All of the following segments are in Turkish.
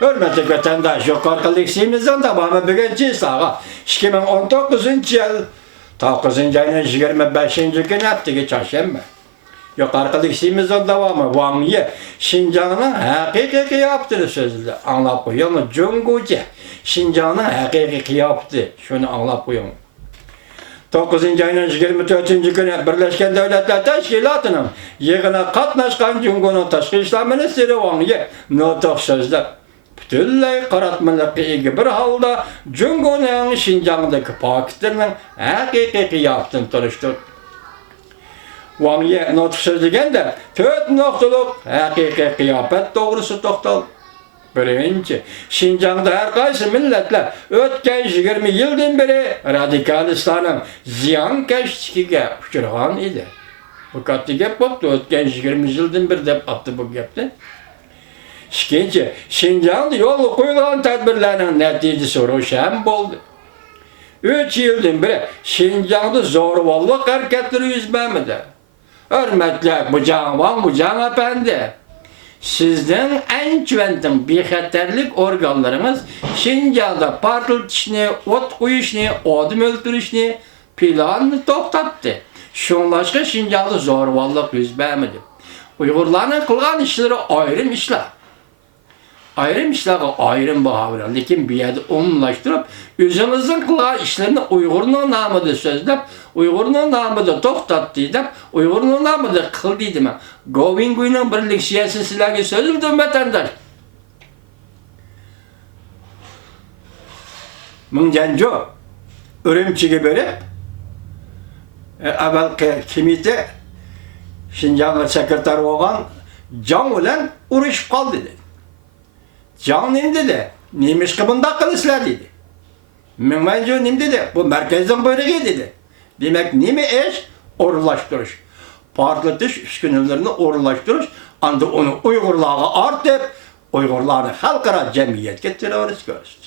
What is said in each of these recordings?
Hürmetli vatandaş, yukarı liksiyimizden devamı bugünkü sağa 2019 yıl 9. ayının 25. günü hafta çarşamba. Yukarı liksiyimizden devamı Van'yı Şincan'ın hakiki yaptığı sözlü anlap koyuyor. Cungucu Şincan'ın hakiki yaptı. Şunu anlap koyuyor. 9. ayının 24. günü Birleşken Devletler Teşkilatı'nın yığına katnaşkan Cungu'nun Taşkı İşler Ministeri Van'yı notuk sözlü. Bütünlüğü qaratmalıqı egi bir halda Cungu'nun Şincan'daki Pakistan'ın hakiki yaptığını tanıştır. Van'yı notuk sözlüğünde 4 noktalık hakiki kıyafet doğrusu toxtal. Birinci, Şincan'da her kaysı milletler ötken 20 yıldan beri radikalistanın ziyan keşkiga uçurgan idi. Bu katı gep boptu, ötken 20 yıldan beri dep attı bu gepti. İkinci, Şincan'da yolu koyulan tedbirlerin neticesi roşan oldu. 3 yıldan beri Şincan'da zorballık hareketleri yüzmemedi. Hürmetli Van Bucan Efendi, sizden en güvendiğim bexatarlik organlarımız Şincan'da partlatışını, ot koyuşunu, odum öldürüşünü planını toxtattı. Şunlaşka Şincan'da zorballık yüzmemedi. Uygurların kılgan işleri ayrım işler. Ayrım işlerine ayrım bahavran. Lekin bir yerde umumlaştırıp, özümüzün kılgan işlerini Uygur'un namıda sözlep, Uygur'un namıda toxtattı deyip, Uygur'un namıda kıl deydim. Govingu'nun birlik siyasi silahı sözüldüm vatandaş. Mıncanco, Ürümçi'ye verip, evvel kimite, Şincan'ın sekreteri olan Can olan uğraşıp kaldı dedi. Can nimdi de, neymiş ki bunda kılıçlar dedi. Mıncanco nimdi de, bu merkezden bölge dedi. Demek nemi eş? Orlaştırış. Partlatış üskünelerini orlaştırış, anda onu Uygurlar'a artıp, Uygurlar'ı halkara cemiyetke terörist görsün.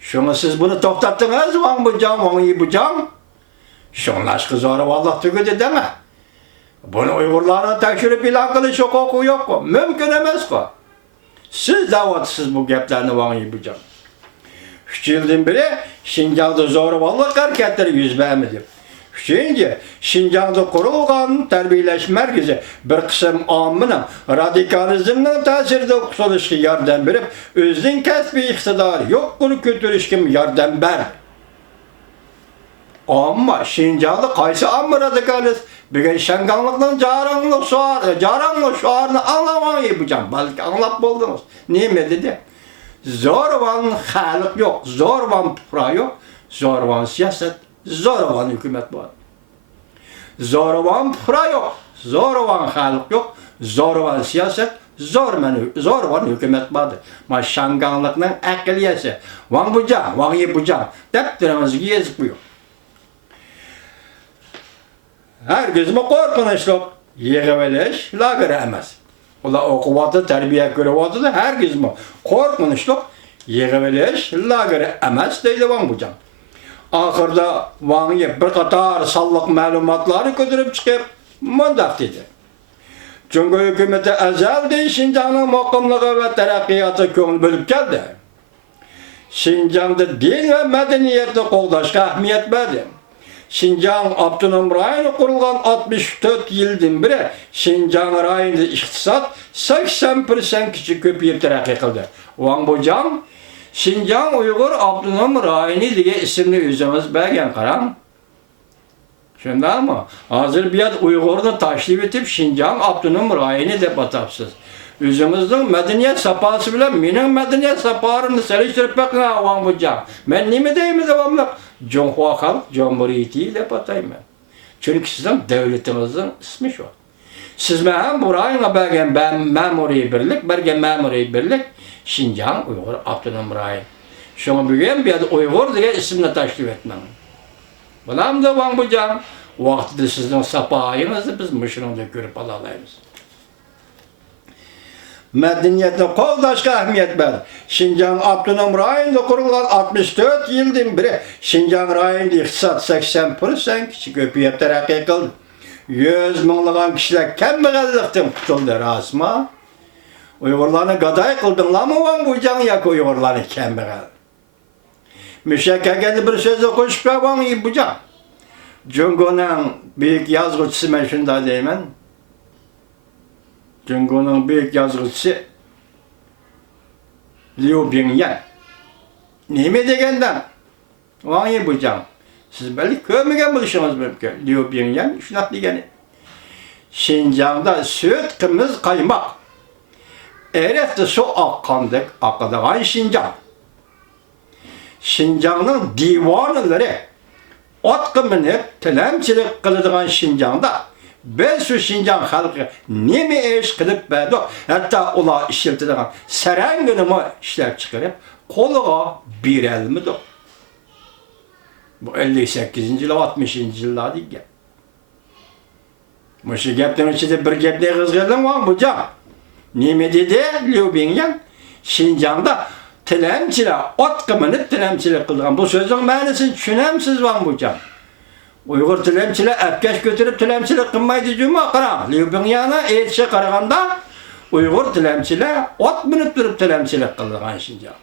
Şunu siz bunu toxtattınız, Van Bucan. Şunun aşkı zoru vallahi tügüdü deme. Bunu Uygurlar'ın tekşirip ilan kılıç hukuku yok mu? Mümkün emez ko. Siz davatsız bu geplerini Van Bucan. 3 yıldan beri Şincan'da zorbalık hareketleri yüzmemedi. Üçüncü, Şincan'da kurulgan terbiyeleşme merkezi bir kısım amının radikalizmden tesirde kuruluşu yardım verip, özün kesbi iktidar yok bunu götürüşkim yardım ver. Ama Şincan'da kaysı amma radikaliz, bir şenganlıktan caranlık şuarını anlamayı yapacağım. Belki anlap buldunuz. Niye mi dedi? Zorban halık yok, zorban pura yok, zorban siyaset, zorban hükümet var. Zorban pura yok, zorban halık yok, zorban siyaset, zorban hükümet vardır. Ma şanganlıkның akıliyesi, Van Bucan, deptirimizi yazıklıyor. Herkes mi korkunçluk, yığıveliş, lagır emez. Ola okuvatı, terbiye görevatı da herkes mi korkunçluk, yığıveliş, lagır emez deydi Van Bucan. Ahırda Van'yı bir qatar sallık malumatları götürüp çıkıp mındak dedi. Çünkü hükümeti ezeldi Şincan'ın muqimliği ve terakkiyatı köngül bölüp geldi. Şincan'da din ve medeniyeti qoğdaşqa ahmiyet verdi. Şincan Abdunum rayonu kurulgan 64 yıldan beri Şincan rayonunda iktisat 80% kişi köpüyüp terakki kıldı. Van Bucan, Şincan Uygur Abdunum rayonu diye isimli özümüz belgen karan. Şimdi ama hazır bir yer Uygur'unu taşlip etip Şincan Abdunum rayonu de batapsız. Özümüzün medeniyet sapası bile benim medeniyet saparını seliştirip bakına Van Bucan. Ben ne mi deyim devamlı? Cumhuriyet Halk Cumhuriyeti ile batayım ben. Çünkü sizin devletimizin ismi şu. Siz hem burayına belgen memuri birlik, Şincan Uygur Abdunum rayonu. Şunu bugün bir yerde Uygur diye isimle taşlip etmem. Bunam da Van Bucan. Vaxtıda sizin sapayınızı biz mışınında görüp alalayımız. Medeniyetine qoğdaşqa ahmiyet ver. Şincan Abdunum rayonunda kurulgan 64 yıldan beri Şincan rayonunda iktisat 80% kişi köpüyüp terakki kıldı. 100 minligan kişiler kemmiğellikten tutuldu rasma. Uygurlarını gaday kıldınlar mı Van Bucan yak Uygurlarını kembeğel? Müşekke'de bir sözü koşup Van Bucan. Jungo'nun büyük yazgıçısı ben şunda deymen. Jungo'nun büyük yazgıçısı Liu Bingyan. Neme degenden? Van Bucan. Siz belki görmegen buluşunuz mümkün. Liu Bingyan şunak degeni. Şinjan'da süt, kımız, kaymak. Erefte su akkandık, akadağan Şinjan. Şinjan'ın divanları otqı minip, tilemçilik kılıdığan Şinjan'da ben şu Şinjan halkı neme iş kılıp bädi, hatta ola işiltidiğen serengini işlep çıkarıp koluğa bir elmidi. Bu 58. yıl, 60. yıllar değil gel. Muşu gepten içinde bir gepne kızgırdım Van Bucan. Neme dedi Liu Bingyan? Şinjan'da tilemçiler, ot kımınıp tilemçiler kılgan. Bu sözün ma'nosini tushunamsiz Van Bucan? Uyghur tilemçiler epkeş götürüp tilemçiler kılmaydı cuma qarang. Liu Bingyan'a etişe qaraganda Uyghur tilemçiler ot minip durup tilemçiler kılgan Şinjan.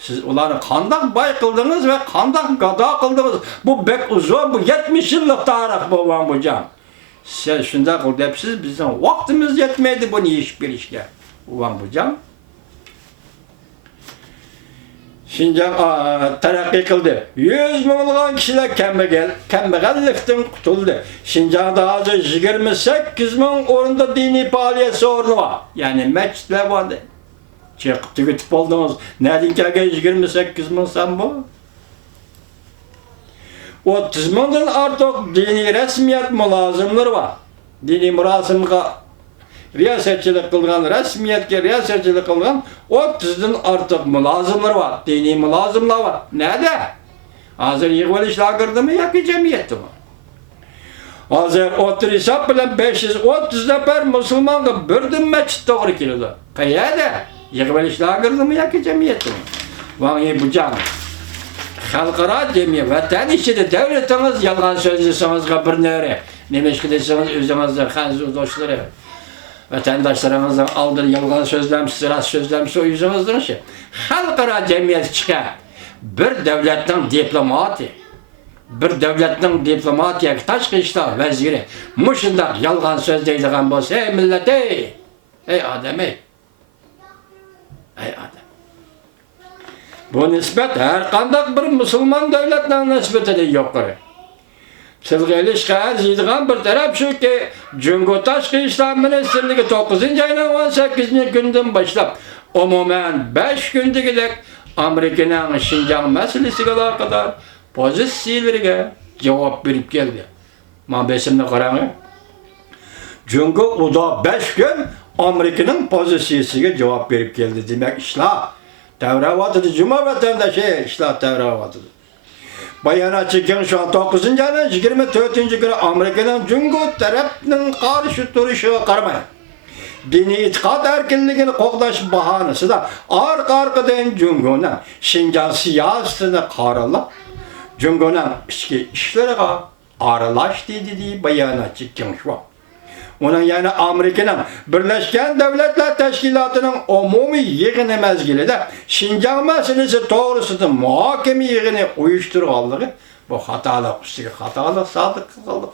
Siz ularni qandak bay kıldınız ve qandak gada kıldınız. Bu bek uzun, bu 70 yıllık tarih bu Van Bucan. Sen şunda kıl depsiz, bizden vaktimiz yetmedi bunu iş bir işe. Van Bucan. Şinjan terakki kıldı. 100 milyonlagan kişiler kembegallikten kutuldu. Şinjan'da hazır 28 bin orunda dini faaliyet ornu var. Yani meçhitler vardı. Çıkıp tüketip oldunuz. Nereden kelgen 28 bin sen bu? 30 binden artık dini resmiyet mülazımları var. Dini mürasımga riyasetçilik kılgan, resmiyetke riyasetçilik kılgan 30'dan artık mülazımlar var. Dini mülazımlar var. Nerede? Hazır yığılı işler girdi mi? Yakı cemiyeti mi? Hazır otur hesap bilen 530 nefer Müslümanı birden meçhit doğru kilidi. Kıyada? Yığılı işler girdi mi? Yakı cemiyeti mi? Van Bucan. Halkara cemiyet, vatan içinde devletiniz yalgan sözlüsünüzge bir nöre. Nemeşki deseniz özünüzde hansı dostları. Vatandaşlarınızdan aldır yalgan sözlemsiz, rast sözlemsiz o yüzünüzden şey. Halkara cemiyet çıkar. Bir devletin diplomati, bir devletin diplomatiya taşkı işler veziri. Muşunda yalgan söz deydiğen bolsa, ey millet ey! Ey adam ey! Ey adam! Bu nispet her kandak bir Müslüman devletine nispeti de yukarı. Sizge ilişki arziydiğen bir taraf şu ki Cumhuriyet Taşkı İslam Ministerliği 9. ayının 18. günden başlap umumen 5 günlük Amerika'nın Şinjan meselesiyle kadar pozisyonlarına cevap verip geldi. Ma besimde qarang. Çünkü o da 5 gün Amerika'nın pozisyonuna cevap verip geldi demek işler. Tevravatıdır, Cuma vatandaşı işler tevravatıdır. Bayana çıkan şu an 9. ayının 24. günü Amerika'nın Cumhuriyet tarafının karşı duruşu karmayın. Dini itikat erkinliğini koklaş bahanesi da arkadan Cumhuriyet'in Şinjan siyasetini karalım. Cumhuriyet'in içki işlerine aralaş dedi bayana çıkan şu an. Onun yani Amerika'nın Birleşken Devletler Teşkilatı'nın umumi yığını mezgilide Şinjan meselesi doğrusunda muhakeme yığını uyuşturulduğu bu hatalı kuşluğu, hatalı sadık kıldık.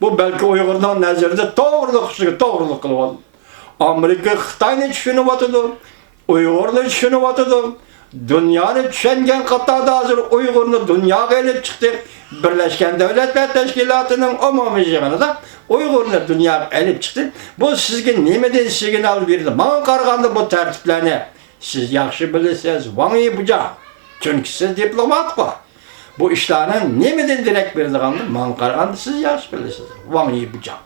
Bu belki Uygur'dan nazarında doğruluk kuşluğu, doğruluk kıldı. Amerika Xitay'ını düşünüp atıdı, Uygur'unu düşünüp atıdı. Dünyanı düşüngen katta hazır Uygur'unu dünyaya elip çıktı. Birleşken Devletler Teşkilatı'nın umumi yığını da Uygur'unu dünyaya elip çıktı. Bu sizge nemeden signal verdi. Bana qaraganda bu tertiplerini siz yaxşı bilirsiniz. Van Bucan. Çünkü siz diplomat var. Bu işlerin nemeden direkt verdiğini bana qaraganda siz yaxşı bilirsiniz. Van Bucan.